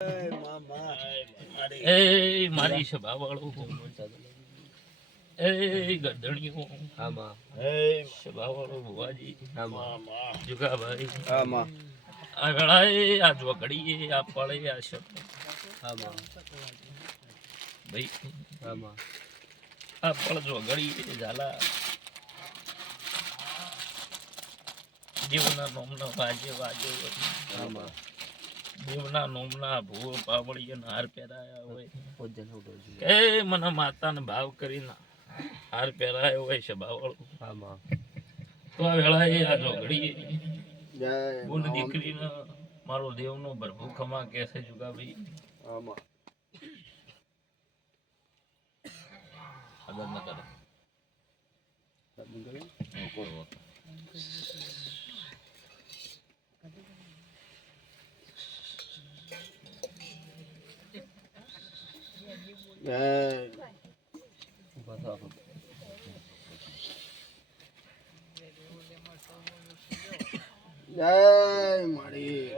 એ મારી સભા વાળો એ ગરદણીઓ આમાં સભા વાળો ભુવાજી જુગાભાઈ આમાં આ વેળાએ આ જોગડીએ આ પળે આ શબ્દ આમાં ભાઈ આમાં આ પળ જોગડીએ ઝાલા દેવના નોમના વાજે વાજો આમાં દેવના નોમના ભૂ પાવળીએ હાર પહેરાયા હોય ભોજન ઉડો કે મને માતાને ભાવ કરીને હાર પહેરાયો હોય છે બાવળો આમાં તો આ વેળાએ આ જોગડીએ જય બોલ દીકરીને મારો દેવનો ભરભૂ ખમા કે છે જુગાભાઈ આમાં ખબર ન કરે જય મારી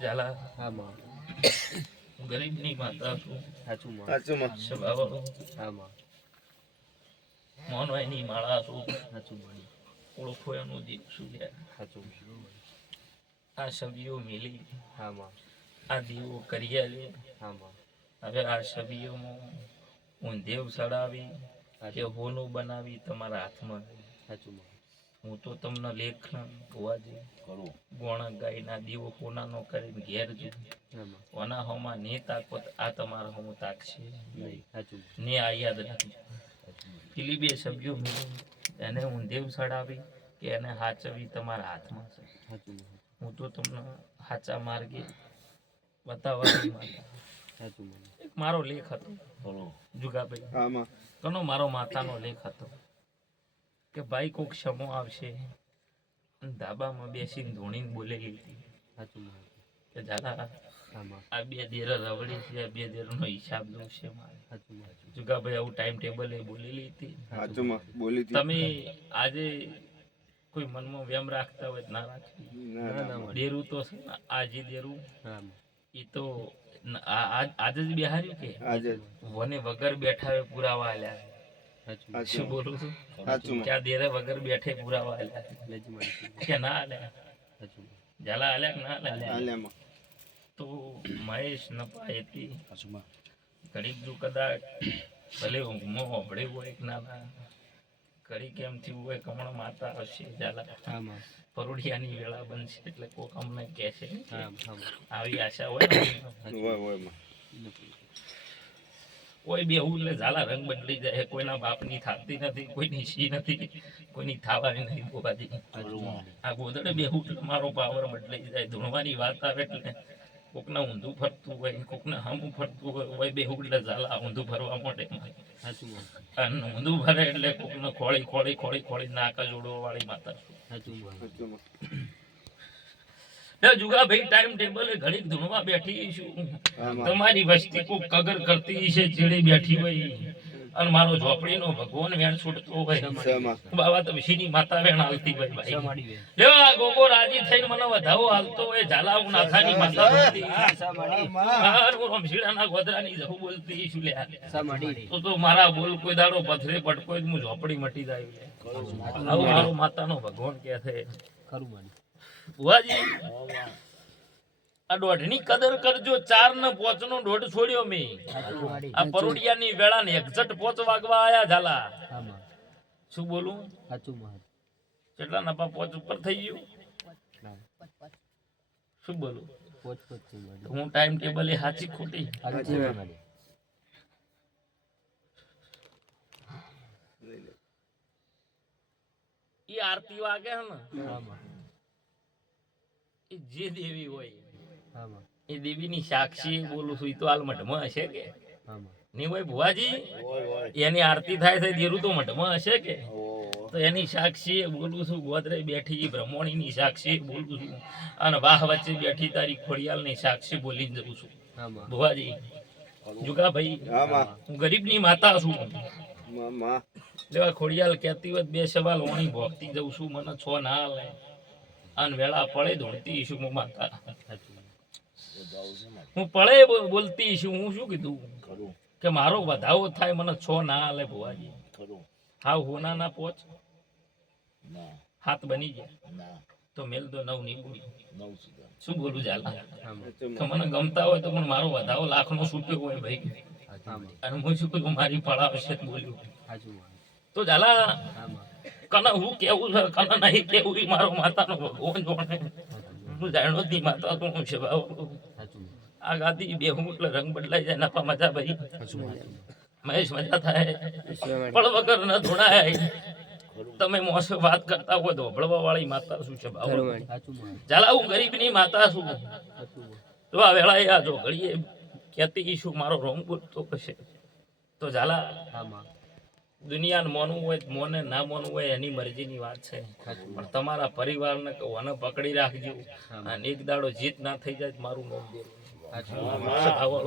ઝાલા આમાં ગરીબની માતા છું સાચું સ્વભાવવાળો આમાં મોનો એની માળા છું સાચું મળી ઓળખો એનું જીવ છું સાચું આ સબીઓ મિલી આમાં આ દીવો કરી લે આમાં હવે આ સબીઓમાં હું દેવ સડાવી કે હોનું બનાવી તમારા હાથમાં સાચું હું તો તમને લેખ ભુવાજી કરું ગોણા ગાયના દીવો હોનાનો કરીને ઘેર જુ ઓના હોમાં ને તાકત આ તમારા હોમ તાકશે નહીં સાચું ને આ યાદ રાખજો પેલી બે સભ્યો મિલી એને હું દેવ સડાવી કે એને હાચવી તમારા હાથમાં છે સાચું હું તો તમને હાચા માર્ગે બતાવવાની માતા સાચું એક મારો લેખ હતો જુગાભાઈ આમાં કનો મારો માતાનો લેખ હતો કે ભાઈ કોક સમો આવશે ધાબામાં બેસીને ધોણીને બોલેલી હતી સાચું કે ઝાલા આમાં આ બે દેર રવડી છે આ બે દેરનો હિસાબ જોશે મારે સાચું જુગાભાઈ આવું ટાઈમ ટેબલ એ બોલેલી હતી સાચું બોલી તમે આજે કોઈ મનમાં વેમ રાખતા હોય ના રાખી દેરું તો આજે દેરું એ તો આજે જ બેહાર્યું કે આજે વને વગર બેઠા હોય પુરાવા આલ્યા શું બોલું છું ક્યાં દેરે વગર બેઠે પુરાવા આલ્યા કે ના આલ્યા ઝાલા આલ્યા કે ના આલ્યા તો મહેશ નપાય હતી ઘડીક જો કદાચ ભલે ઊંઘમાં હોભળ્યું હોય કે ના ઘડી કેમ થયું હોય કમણ માતા હશે ઝાલા પરોડિયાની વેળા બનશે એટલે કોક અમને કહેશે આવી આશા હોય કોઈ બી એવું એટલે ઝાલા રંગ બદલી જાય કોઈના બાપની થાતી નથી કોઈની સી નથી કોઈની થાવાની નથી ગોપાજી આ ગોદડે બેહું એટલે મારો પાવર બદલાઈ જાય ધૂણવાની વાત આવે એટલે કોકને ઊંધું ફરતું હોય કોકને હમું ફરતું હોય બેહું એટલે ઝાલા ઊંધું ફરવા માટે અને ઊંધું ફરે એટલે કોકને ખોળી ખોળી ખોળી ખોળી નાકા જોડવા વાળી માતા જુગા ભાઈ ટાઈમ ટેબલે ઘડીક ધૂણવા બેઠી છું તમારી વસ્તી કોક કગર કરતી છે ચીડી બેઠી હોય અને મારો ઝોપડીનો ભગવાન વેણ છૂટતો હોય બાબા તો વિશીની માતા વેણ હાલતી હોય ભાઈ લ્યો આ ગોગો રાજી થઈને મને વધાવો હાલતો હોય ઝાલા હું નાથાની માતા બોલતી હું રમશીડાના ગોદરાની જહુ બોલતી શું લે તો મારા બોલ કોઈ દાડો પથરે પટકો હું ઝોપડી મટી જાય આવું મારો માતાનો ભગવાન કે છે ખરું માની ભુવાજી આ દોઢની કદર કરજો 4 ને 5 નો દોઢ છોડ્યો મે આ પરોડિયાની વેળા ને એક્ઝેક્ટ 5 વાગવા આયા ઝાલા શું બોલું સાચું માં કેટલા નપા 5 ઉપર થઈ ગયું શું બોલું 5 હું ટાઈમ ટેબલ એ સાચી ખોટી ઈ આરતી વાગે હે ને જે દેવી હોય એ દેવીની સાક્ષી બોલું છું તો હાલ મઠમાં હશે કે નહીં હોય ભુવાજી એની આરતી થાય છે દેરું તો મઠમાં હશે કે તો એની સાક્ષી બોલું છું ગોદરે બેઠી બ્રહ્મણીની સાક્ષી બોલું છું અને વાહ વચ્ચે બેઠી તારી ખોડિયાલની સાક્ષી બોલીને જઉં છું ભુવાજી જુગા ભાઈ હું ગરીબની માતા છું માં લેવા ખોડિયાલ કહેતી હોય બે સવાલ ઓણી ભોગતી જઉં છું મને છો ના હાલે અને વેળા પડે ધોળતી છું હું માતા હું પડે બોલતી છું હું શું કીધું કે મારો વધાવો થાય મને છો ના હાલે ભુવાજી હાવ હોના ના પોચ હાથ બની ગયા તો મેલ તો નવ નહીં બોલી શું બોલું ચાલે તો મને ગમતા હોય તો પણ મારો વધાવો લાખનો છૂટ્યો હોય ભાઈ અને હું શું કહ્યું મારી પડાવ છે બોલ્યું તો ઝાલા કને હું કેવું છે કને નહીં કેવું ઈ મારો માતાનો ભગવાન જોણે હું જાણ્યો જ નહીં માતા તો હું છે ભાવ આ ગાદી બે હું એટલે રંગ બદલાઈ જાય નફા મજા ભાઈ મહેશ મજા થાય પણ વગર ન ધોડાય તમે મોસે વાત કરતા હોય તો ભળવા વાળી માતા શું છે ભાવ ઝાલા હું ગરીબની માતા છું તો આ વેળાએ આ જો ઘડીએ કહેતી શું મારો રોંગ બોલતો કશે તો ઝાલા દુનિયાને મોનવું હોય મોને ના મોનવું હોય એની મરજીની વાત છે પણ તમારા પરિવારને કોને પકડી રાખજો અને એક દાડો જીત ના થઈ જાય તો મારું નામ દેવું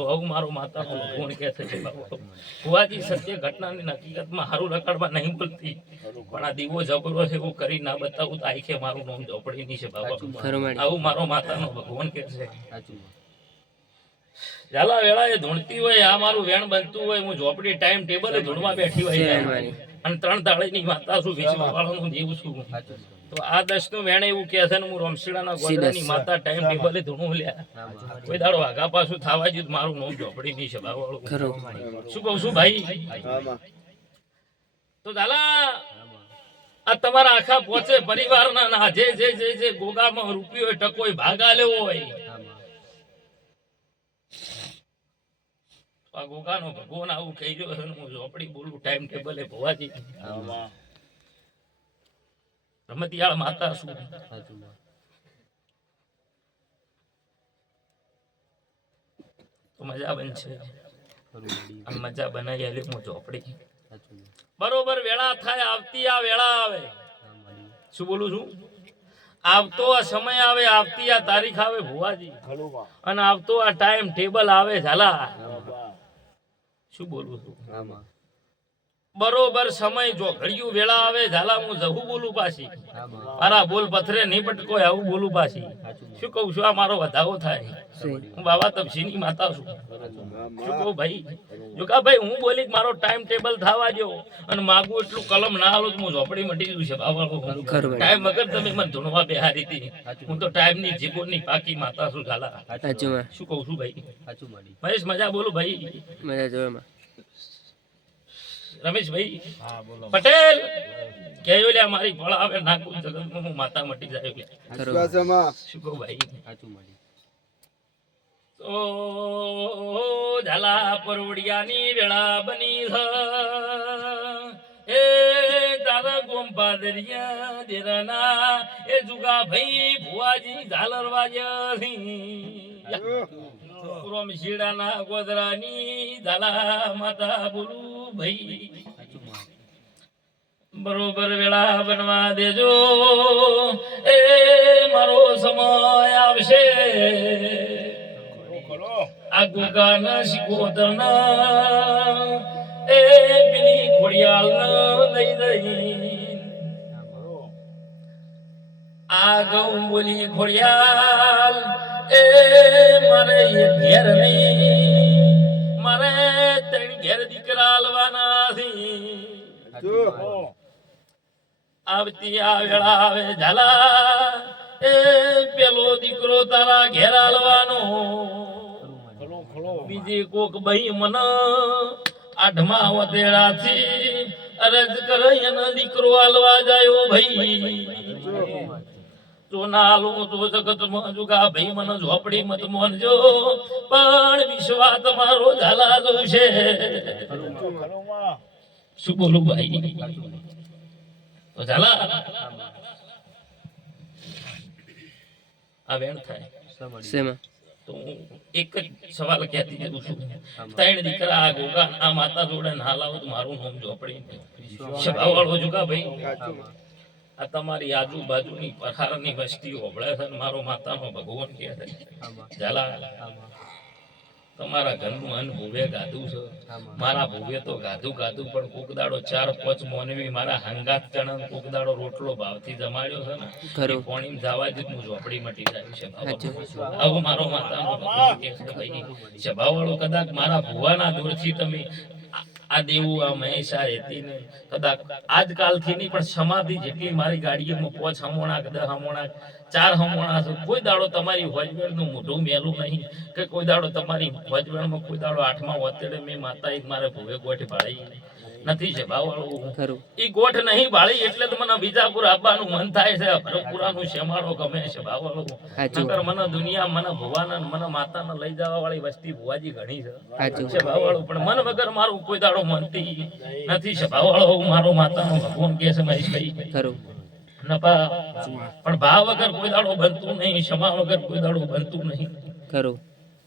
આવું મારો માતાનો ગુણ કે છે ભુવાજી સત્ય ઘટનાની હકીકતમાં હારું રખડવા નહીં બોલતી પણ આ દીવો જબરો છે એવું કરી ના બતાવું તો આખે મારું નામ ઝોપડી ની છે બાબા આવું મારો માતાનો ભગવાન કે છે ઝાલા વેળા એ ધૂણતી હોય આ મારું વેણ બનતું હોય હું ઝોપડી ટાઈમ ટેબલે ધૂણવા બેઠી હોય અને 3 દાડેની માતા છું વિશ્વવાળાનું જીવ છું તો આ 10 નું વેણ એવું કે છે ને હું રમશીડાના ગોદડાની માતા ટાઈમ ટેબલે ધૂણું લ્યા કોઈ દાડો આગા પાછું થવા જ મારું નામ ઝોપડી ની છે બાવાળું શું કહું છું ભાઈ તો ઝાલા આ તમારા આખા પોચે પરિવારના ના જે જે જે જે ગોગામાં રૂપિયો ટકોય ભાગા લેવો હોય આ ગોગાનો ભગવાન આવું કહી રહ્યો છે હું ઝોપડી બોલું ટાઈમ ટેબલે ભુવાજી રમતિયાળ માતા શું તો મજા બનશે આમ મજા બનાવી આલી હું ઝોપડી બરોબર વેળા થાય આવતી આ વેળા આવે શું બોલું છું આવતો આ સમય આવે આવતી આ તારીખ આવે ભુવાજી અને આવતો આ ટાઈમ ટેબલ આવે ઝાલા શું બોલું છું બરોબર સમય જો ઘડિયું વેળા આવે ઝાલા હું જહું બોલું પાછી મારા બોલ પથરે નહીં પટકોય આવું બોલું પાછી શું કહું છું આ મારો વધાવો થાય હું બાબા તપસીની માતા છું શું કહું ભાઈ જો કા ભાઈ હું બોલી મારો ટાઈમ ટેબલ થવા દો અને માગું એટલું કલમ ના હાલું હું ઝોપડી મટી ગયું છે બાબા ટાઈમ વગર તમે મને ધૂણવા બેહારી હતી હું તો ટાઈમ ની જીગોની પાકી માતા છું ઝાલા શું કહું છું ભાઈ મહેશ મજા બોલું ભાઈ મજા જોવામાં રમેશભાઈ પટેલ કેજો લ્યા મારી ફળ આવે નાખું જગતમાં હું માતા મટી જાય શું કહું ભાઈ તો ઝાલા પરવડિયાની વેળા બની એ તારા ગોમપા દરિયા દેરાના એ જુગા ભાઈ ભુવાજી ઝાલર વાજ્યા રમશીડાના ગોદરાની ઝાલા માતા બોલું ભાઈ બરોબર વેળા બનવા દેજો એ મારો સમય આવશે આ ગોગાના શિકોતરના એ પેલી ખોડિયાલ લઈ જઈ આ ગૌ બોલી ખોડિયાલ એ મારે ઘેર નહીં મારે ત્રણ ઘેર દીકરા આલવાના આવતી આ વેળા આવે ઝાલા એ પેલો દીકરો તારા ઘેર આલવાનો બીજી કોક ભાઈ મન આઠમા વધેડાથી અરજ કરે એનો દીકરો આલવા જાયો ભાઈ તો નાલો તો જગતમાં જુગા ભાઈ મને ઝોપડી મત મોનજો પણ વિશ્વા તમારો ઝાલા જોશે શું બોલું ભાઈ તો ઝાલા આ વેણ થાય શેમાં તો હું એક જ સવાલ કહેતી જઉં છું ત્રણ દીકરા આ ગોગા આ માતા જોડે ના લાવો તો મારું નામ ઝોપડી સભાવાળો જુગા ભાઈ આ તમારી આજુબાજુની પથારની વસ્તી હોબળે છે મારો માતાનો ભગવાન કહે છે ઝાલા તો તમારા ઘરનું અન્ન ભૂવે ગાધું છે મારા ભૂવે તો ગાધું પણ કોક દાડો 4-5 મોનવી મારા હંગાત ચણન કોક દાડો રોટલો ભાવથી જમાડ્યો છે ને ખરું. એ પોણીમ જવા જ હું ઝોપડી મટી જાય છે સાચું. આવું મારો માતાનો ભગવાન કહે છે ભાઈ સભાવાળો કદાચ મારા ભુવાના દૂરથી તમે આ દેવું આ મહેશા હતી ને કદાચ આજકાલથી નહીં પણ સમાધિ જેટલી મારી ગાડીઓમાં 5 હમોણા 10 હમોણા 4 હમોણા છે કોઈ દાડો તમારી હોજવેળનું મોઢું મેલું નહીં કે કોઈ દાડો તમારી હોજવેળમાં કોઈ દાડો 8મા વતેડે મેં માતા એક મારે ભૂવે ગોઠ ભાળી નથી છે ભાવવાળું ખરું. ઈ ગોઠ નહીં ભાળી એટલે તો મને બીજાપુર આવવાનું મન થાય છે ભરપુરાનું શેમાળો ગમે છે ભાવવાળું સાચું. નકર મને દુનિયા મને ભુવાના મને માતાને લઈ જવા વાળી વસ્તી ભુવાજી ઘણી સાચું. છે ભાવવાળું પણ મન વગર મારું કોઈ દાડો મનતી નથી છે ભાવવાળો મારો માતાનો ભગવાન કહે છે મહેશભાઈ ખરું. નપા પણ ભાવ વગર કોઈ દાડો બનતું નહીં ક્ષમા વગર કોઈ દાડો બનતું નહીં ખરું.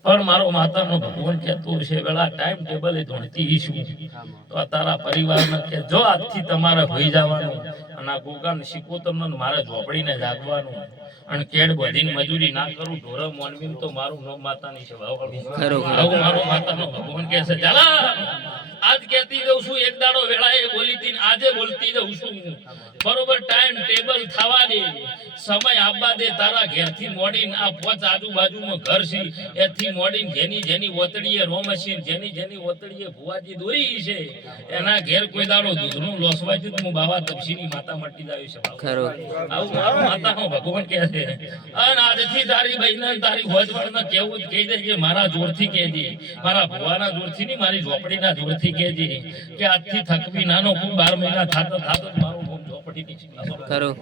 પણ મારો માતાનો ભગવાન કહેતો છે વેળા ટાઈમ ટેબલે ધોણતી છું તો આ તારા પરિવારને કે જો આજથી તમારે હોઈ જવાનું અને આ ગોગાને શીખોતરને મારે ઝોપડીને જાગવાનું અને કેડ બધીને મજૂરી ના કરું ઢોરા મોનવીમ તો મારું નામ માતાની સેવા વાળું ખરું. આવું મારો માતાનો ભગવાન કહે છે ચાલા આજ કહેતી જઉં છું એક દાડો વેળાએ બોલી હતી ને આજે બોલતી જઉં છું બરોબર ટાઈમ ટેબલ થવા દે સમય આપવા દે તારા ઘેરથી મોડીને આ 5 આજુબાજુમાં ઘર છે એથી મોડીને જેની ઓતડીએ રોમશીન જેની ઓતડીએ ભુવાજી દોરી છે એના ઘેર કોઈ દાડો દૂધનું લોસવા છે તો હું બાવા તપસીની માતા મટી જાય છે ખરું. આવું મારો માતાનો ભગવાન કહે છે અને આજથી તારી બહેનને તારી હોજવળને કેવું જ કહી દે કે મારા જોરથી કહેજે મારા ભુવાના જોરથી નહીં મારી ઝોપડીના જોરથી કહેજે કે આજથી થકવી નાનો ખૂબ 12 મહિના થાતો મારું નામ ઝોપડીની છે ખરું.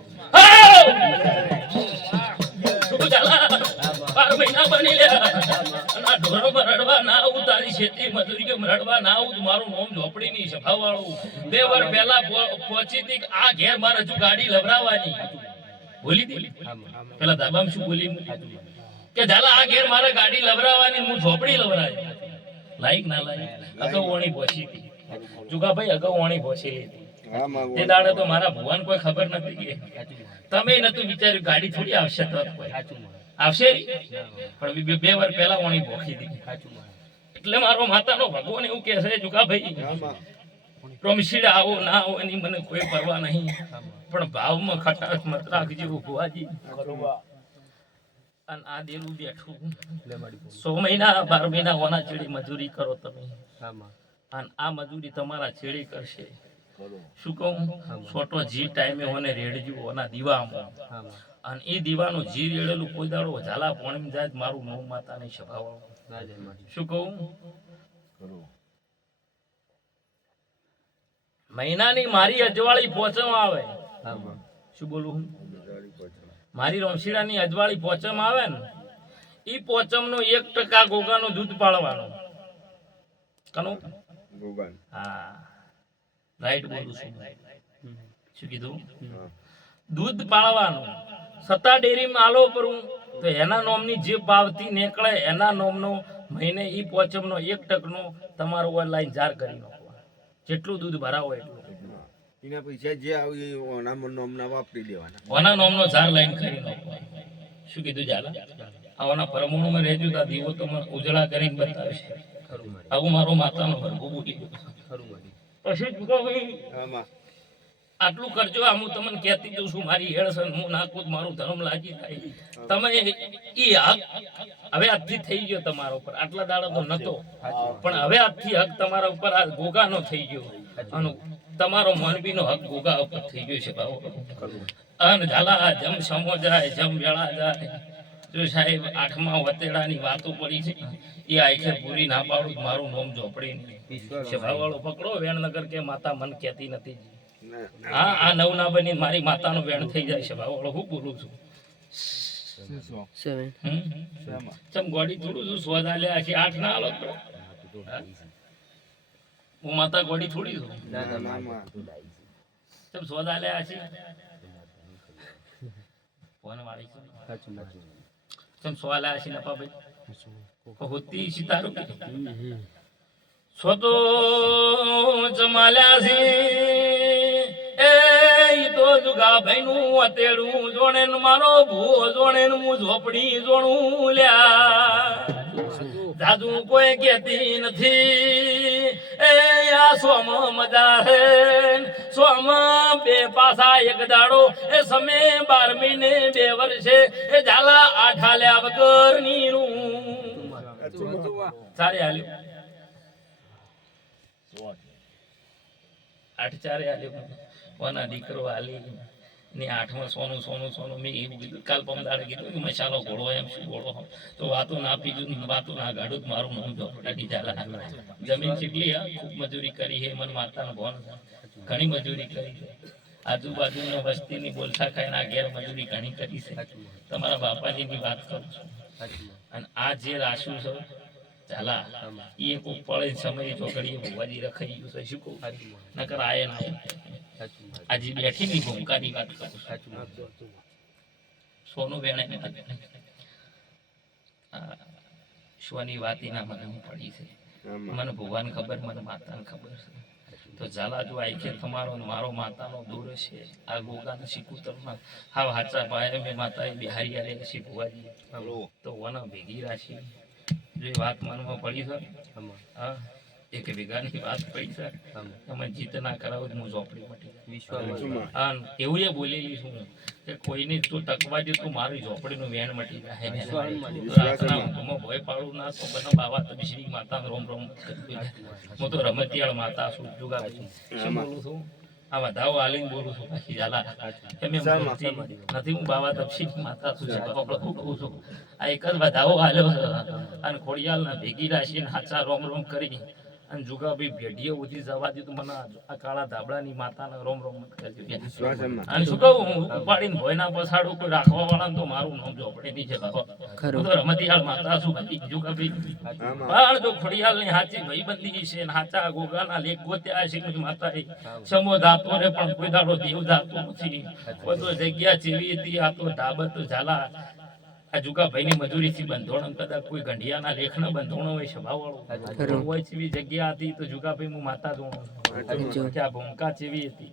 શું ચાલા 12 મહિના બની લ્યા અને આ ઢોરોમાં રડવા ના આવું તારી ખેતી મજૂરીમાં રડવા ના આવું મારું નામ ઝોપડીની સભા વાળું 2 વાર પહેલા પહોંચી હતી કે આ ઘેર મારે હજુ ગાડી લવરાવવાની બોલી હતી પેલા ધાબામાં શું બોલી કે ઝાલા આ ઘેર મારે ગાડી લવરાવવાની હું ઝોપડી લવરાવી લાઈક ના લાઈક અગાઉ વણી પહોંચી હતી જુગાભાઈ અગાઉ વણી પહોંચેલી હતી તે દાડે તો મારા ભુવાન કોઈ ખબર નથી કે તમે નતું વિચાર્યું ગાડી થોડી આવશે તો આવશે પણ 2 વાર પહેલા વણી ભોખી હતી એટલે મારો માતાનો ભગવાન એવું કહે છે જુગાભાઈ પ્રમશીડ આવો ના આવો એની મને કોઈ પરવા નહીં પણ ભાવમાં ખટાશ મત રાખજો ભુવાજી અને આ દેલું બેઠું 100 મહિના 12 મહિના હોના ચેડી મજૂરી કરો તમે અને આ મજૂરી તમારા છેડી કરશે શું કહું છોટો જી ટાઈમે હોને રેડજો ઓના દીવામાં અને એ દીવાનું જી રેડેલું કોઈ દાડો ઝાલા પોણીમ જાય મારું નામ માતાની સભાવાળું શું કહું મહિનાની મારી અજવાળી પોચમ આવે શું બોલું મારી રોમશીડાની અજવાળી પોચમ આવે ને ઈ પોચમનો 1% ગોગાનું દૂધ પાળવાનું કનું ગોગાન હા રાઈટ બોલું છું શું કીધું દૂધ પાળવાનું સત્તા ડેરીમાં આલો પરું તો એના નોમની જે પાવતી નીકળે એના નોમનો મહિને ઈ પોચમનો 1% નો તમારો ઓનલાઈન જાર કરી નાખો જેટલું દૂધ ભરાવો એટલું એના પૈસા જે આવે એ ઓના નોમના વાપરી દેવાના ઓના નોમનો જાર લાઈન કરી નાખો શું કીધું જાલા આવાના પરમાણુમાં રહેજો તો દીવો તો ઉજળા કરીને બતાવશે આવું મારો માતાનો ભરગું બોલી પછી જુગાભાઈ આટલું કરજો આ હું તમને કહેતી જઉં છું મારી હેળસન હું નાખું મારું ધર્મ લાગી થાય તમે ઈ હક હવે આજથી થઈ ગયો તમારા ઉપર આટલા દાડા તો નતો પણ હવે આજથી હક તમારા ઉપર આ ગોગાનો થઈ ગયો અને તમારો માનવીનો હક ગોગા ઉપર થઈ ગયો છે બાબુ અને ઝાલા જમ સમો જાય જમ વેળા જાય જો સાહેબ 8મા વતેડાની વાતો પડી છે એ આખે પૂરી ના પાડું મારું નામ ઝોપડી સભાવાળો પકડો વેણનગર કે માતા મન કહેતી નથી હા આ નવ ના બની મારી માતાનો વેણ થઈ જાય છે ભાવવાળો હું બોલું છું ચમ ગોડી થોડું છું સોદા લે આખી 8 ના આલો હું માતા ગોડી થોડી છું ચમ સોદા લે આખી ફોન વાળી ચમ સોલા આશી નપા ભાઈ હોતી સિતારો સ્વતો જમાલ્યા છે એ તો જુગા ભાઈ નું અતેડું જોણે મારો ભૂવો જોણે હું ઝોપડી જોણું લ્યા જાદુ કોઈ કહેતી નથી એ આ સોમ મજા હે સોમ બે પાસા એક દાડો એ સમે 12 મહિને 2 વર્ષે એ ઝાલા આઠાલ્યા વગર નીરું ચારે હાલ્યું 8 ચારે હાલ્યું કોના દીકરો હાલી ને 8માં સોનું સોનું સોનું મેં એવું કીધું કાલ પમદાડે કીધું કે મસાલો ઘોડો એમ શું ઘોડો તો વાતો ના પીધું વાતો ના ગાડું તો મારું નામ ઝોપડાની ઝાલા જમીન કેટલી ખૂબ મજૂરી કરી હે મને માતાનો ભોન ઘણી મજૂરી કરી છે આજુબાજુની વસ્તીની બોલતા ખાઈને આ ઘેર મજૂરી ઘણી કરી છે તમારા બાપાજીની વાત કરું છું અને આ જે રાશું છે ઝાલા એ કોઈ પડે સમય ચોકડીએ ભુવાજી રખાઈ ગયું છે શું કહું નકર આયે ના આજે બેઠી ની ભૂમિકાની વાત કરું સોનું વેણે શોની વાત એના મને પડી છે મને ભગવાન ખબર મને માતાને ખબર છે તો ઝાલા જો આઈકે તમારો મારો માતાનો દૂર છે આ ગોગાના શિકુતરમાં હા હાચા ભાઈ મેં માતાએ બિહારી આલે છે ભુવાજી તો વના ભેગી રાશી જો વાત મનમાં પડી છે હા એક વીઘાની વાત પડી છે તમે જીત ના કરાવો હું ઝોપડી મટી હા એવું એ બોલેલી છું કે કોઈને તો ટકવા દે તો મારી ઝોપડીનું વેણ મટી જાય ભય પાડું ના તો બધા બાવા તમે શ્રી માતા રોમ રોમ હું તો રમતિયાળ માતા છું જુગા શું બોલું છું આ વધાવો હાલીને બોલું છું બાકી ઝાલા નથી હું બાવા તપસી માતા છું કહું છું આ એક જ વધાવો હાલ્યો અને ખોડિયાલના ભેગી રાશીને હાચા રોમ રોમ કરી અને જુગાભાઈ ભેડીએ ઉધી જવા દીધું મને આ કાળા ધાબળાની માતાને રોમ રોમ કરજો અને શું કહું ઉપાડીને ભોયના પછાડું કોઈ રાખવા વાળા તો મારું નામ ઝોપડી ની છે બાબા હું તો રમતિયાળ માતા છું બાકી જુગાભાઈ પણ તો ખોડિયાલની હાચી ભાઈબંધી છે હાચા ગોગાના લેખ ગોત્યા છે માતા સમો ધાતો રે પણ કોઈ દાડો દેવ ધાતો નથી બધો જગ્યા ચેવી હતી આ તો ધાબત ઝાલા આ જુગાભાઈ ની મજૂરી થી બંધોણ કદાચ કોઈ ગંઢિયાના લેખના બંધોણ હોય સ્વભાવ હોય જેવી જગ્યા હતી તો જુગાભાઈ હું માતા જોઉં કે આ ભૂમિકા જેવી હતી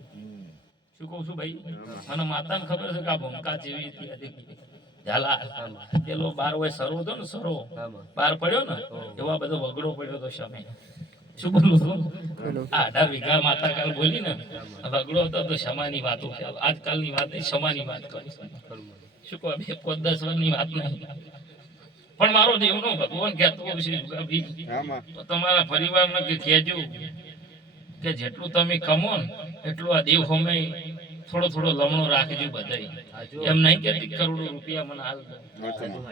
શું કહું છું ભાઈ મને માતાને ખબર છે કે આ ભૂમિકા જેવી હતી ઝાલા પેલો બાર હોય સરો હતો ને સરો બાર પડ્યો ને એવા બધો વગડો પડ્યો તો સામે શું બોલું છું આ 18 વીઘા માતા કાલ બોલી ને વગડો હતો તો સમાની વાતો આજકાલની વાત નહીં સમાની વાત કરી શું કહો 10 વર્ષની વાત નહીં પણ મારો દેવનો ભગવાન કહેતો છે તમારા પરિવારને કે કહેજો કે જેટલું તમે કમો ને એટલું આ દેવ હોમે થોડો થોડો લમણો રાખજો બધાય એમ નહીં કે કરોડો રૂપિયા મને હાલ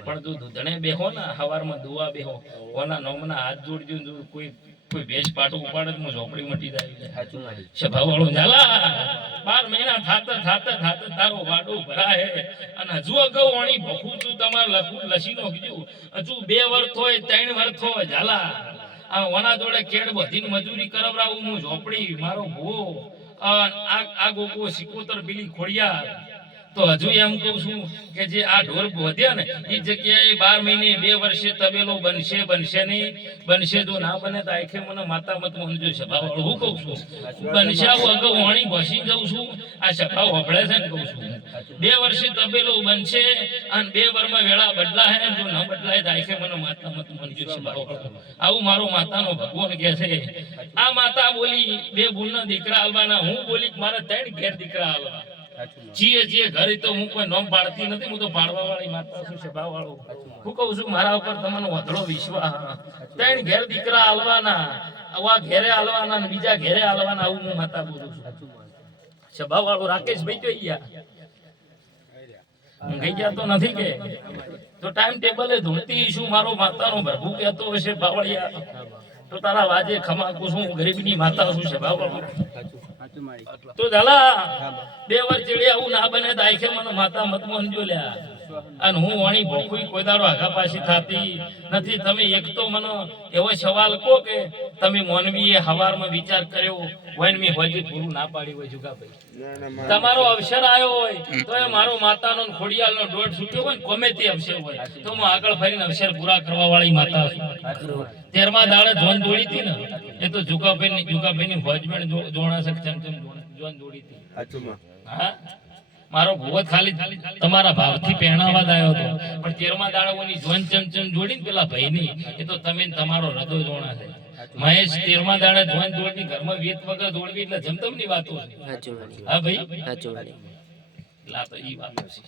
પણ તું દૂધણે બેહો ને હવારમાં દુવા બેહો ઓના નોમના હાથ જોડજો કોઈ ભેજ પાટું ઉપાડે તો ઝોપડી મટી જાય સભા વાળો ઝાલા 12 મહિના થાતા તારો વાડો ભરાય અને હજુ અગાઉ વાણી ભખું છું તમારે લસીનો કીધું હજુ 2 વર્ષ હોય 3 વર્ષ હોય ઝાલા આ વના જોડે કેડ બધીને મજૂરી કરાવરાવું હું ઝોપડી મારો ભો આ ગોગો સિકોતર પેલી ખોડિયા તો હજુ એમ કહું છું કે જે આ ઢોર વધ્યા ને એ જગ્યાએ 12 મહિને 2 વર્ષે તબેલો બનશે નહીં બનશે જો ના બને તો આખે મને માતા મત મનજો સભા વાળો હું કહું છું બનશે આવું અગાઉ વાણી ભસી જાઉં છું આ સભા હોભળે છે ને કહું છું 2 વર્ષે તબેલો બનશે અને 2 વર્ષમાં વેળા બદલાય જો ન બદલાય તો આખે મને માતા મત મનજો સભા વાળો આવું મારો માતાનો ભગવાન કહે છે આ માતા બોલી 2 ભૂલના દીકરા આલવાના હું બોલી મારા 3 ઘેર દીકરા આલવા જીએ ઘરે તો હું કોઈ નામ પાડતી નથી હું તો પાડવા વાળી માતા છું સભા વાળો હું કહું છું મારા ઉપર તમને વધળો વિશ્વાસ 3 ઘેર દીકરા આલવાના આવા ઘેરે આલવાના બીજા ઘેરે આલવાના આવું હું માતા બોલું છું સભા વાળો રાકેશભાઈ જોઈ ગયા તો નથી કે તો ટાઈમ ટેબલે ધૂળતી શું મારો માતાનો પ્રભુ કહેતો હશે બાવળિયા તો તારા વાજે ખમા કુસુમ ગરીબની માતા છું સભા વાળો તો ઝાલા 2 વર્ષ ચડ્યા આવું ના બને તો આખે મને માતા મત મનજો લ્યા અને હું વાણી ભોખુઈ કોઈ દાડો આગા પાછી થાતી નથી તમે એક તો મને એવો સવાલ કહો કે તમે મોનવીએ હવારમાં વિચાર કર્યો હોય મે હોજી પૂરું ના પાડી હોય જુગાભાઈ તમારો અવસર આવ્યો હોય તો એ મારો માતાનો ખોડિયાલનો દોઢ છૂટ્યો હોય ગમે તે અવસર હોય તો હું આગળ ફરીને અવસર પૂરા કરવા વાળી માતા છું 13મા દાડે જોન દોડી હતી ને એ તો જુગાભાઈની હોજમેણ જોણા છે ચમચમ જોન દોડી હતી હા મારો ભૂવત ખાલી તમારા ભાવથી પહેણાવા જ આવ્યો હતો, પણ 13મા દાડાઓની જોન ચમચમ જોડીને પેલા ભાઈની એ તો તમે ને તમારો હૃદય જોણા છે. મહેશ 13મા દાડા જોન જોડની ઘરમાં વેત વગર દોડવી એટલે જમતમની વાતો છે. સાચું વાળી હા ભાઈ, સાચું વાળી એટલે આ તો ઈ વાતો છે.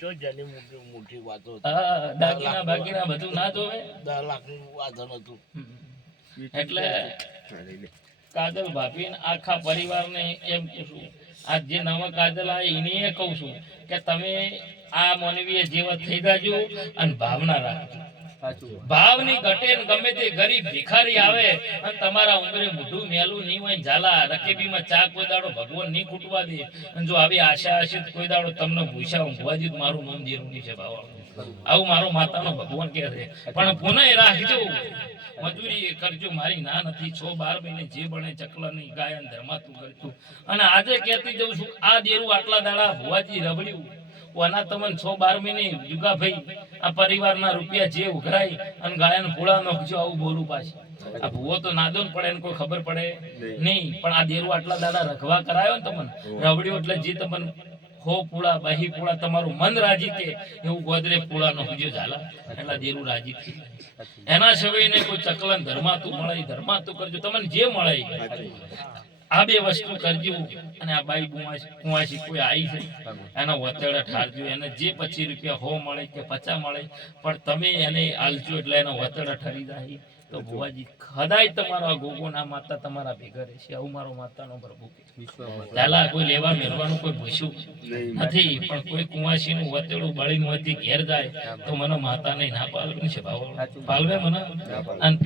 જો જાની મોટી મોટી વાતો હા, દાગીના બાગીના બધું ના જોવે. 10 લાખનું વાધન હતું. એટલે કાજલ ભાભી ને આખા પરિવારને એમ કહું છું, આ જે નવા કાજલ આવે એને એ કહું છું કે તમે આ માનવીય જેવા થઈ જાજો અને ભાવના રાખજો. ભાવની ઘટે ને ગમે તે ગરીબ ભિખારી આવે અને તમારા ઉંમરે મોઢું મેલું નહીં હોય, ઝાલા રકેબીમાં ચા કોઈ દાડો ભગવાન નહીં ખૂટવા દે, અને જો આવી આશા હશે તો કોઈ દાડો તમને ભૂસા ઊંઘવા દે તો મારું નામ દેરું છે ભાવ. આવું મારો માતાનો ભગવાન કહે છે. પણ પુનઃ રાખજો, મજૂરી કરજો, મારી ના નથી. 6-12 મહિને જે બને ચકલા નહીં ગાયન ધર્માતું કરજો. અને આજે કહેતી જઉં છું, આ દેરું આટલા દાડા ભુવાજી રબડ્યું ઓના તમને 6-12 મહિને જુગા ભાઈ આ પરિવારના રૂપિયા જે ઉઘરાય અને ગાયન પૂળા નોખજો. આવું બોલું પાછી આ ભુવો તો નાદોન પડે ને કોઈ ખબર પડે નહીં, પણ આ દેરું આટલા દાડા રખવા કરાયો ને તમને રબડ્યો એટલે જે તમને હો પૂળા બહી પૂળા તમારું મન રાજી કે એવું ગોદરે પૂળા નોખજો ઝાલા, એટલા દેરું રાજી થઈ. એના સિવાય ને કોઈ ચકલન ધર્માતું મળે ધર્માતું કરજો, તમને જે મળે આ બે વસ્તુ કરજો. અને આ બાઈ કુંવાસી કોઈ આવી છે એના વતેડા ઠારજો, એને જે 25 રૂપિયા 100 મળે કે 50 મળે પણ તમે એને આલજો એટલે એના વતેડા ઠરી જાય. તો ભુવાજી ખદાય તમારો આ ગોગોના માતા તમારા ભેગા રહેશે. આવું મારો માતાનો પ્રભુ ચાલા કોઈ લેવા મેળવાનું કોઈ ભૂસ્યું નથી, પણ કોઈ કુંવાસીનું વતેડું બળીનું હતી ઘેર જાય તો મને માતાને ના પાલવું છે ભાવ પાલવે મને. અને